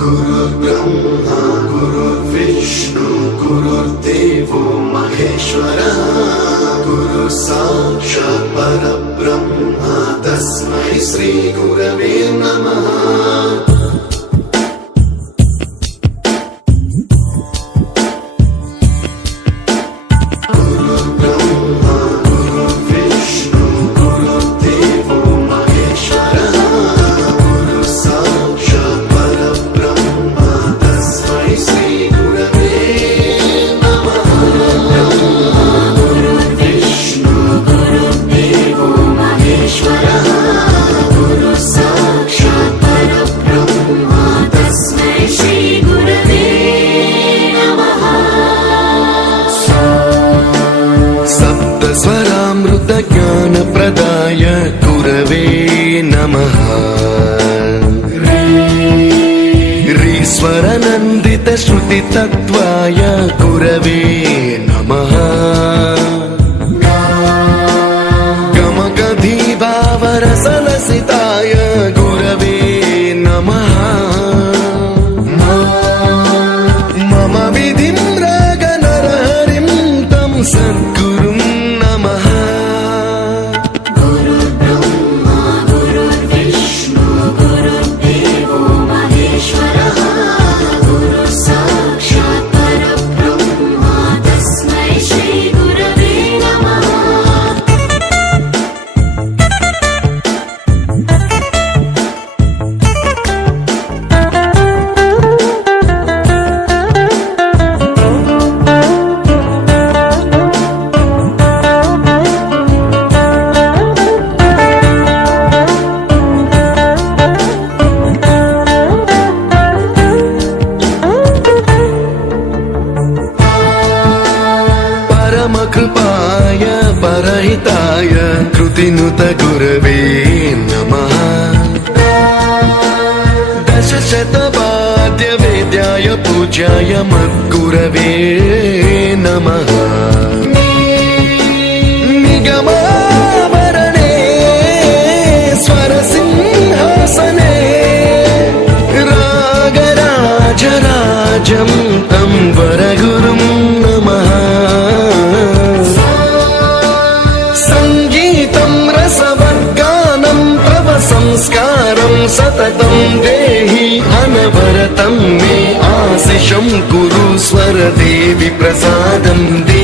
गुरुर्ब्रह्मा गुरुर्विष्णु गुरुर्देवो महेश्वरः गुरु साक्षात् परब्रह्म तस्मै श्री गुरवे नमः। स्वरामृत ज्ञान प्रदाय गुरवे नमः। ऋस्वर नन्दित श्रुति तत्त्वाय गुरवे नमः। गमगधीभावरसलसिताय गुरवे नमः। मम विधिं रागनरहरिं तं सद्गुरुं कृपाय परहिताय कृतिनुत गुरवे नमः। दशशतवाद्य वेद्याय पूज्याय मद्गुरवे नमः। निगमावरणे स्वरसिंहासने रागराजराजं तं वरगुरुं नमः। संस्कारं सततं देहि अनवरतं मे आशिषं कुरु स्वरदेवि प्रसादं देहि।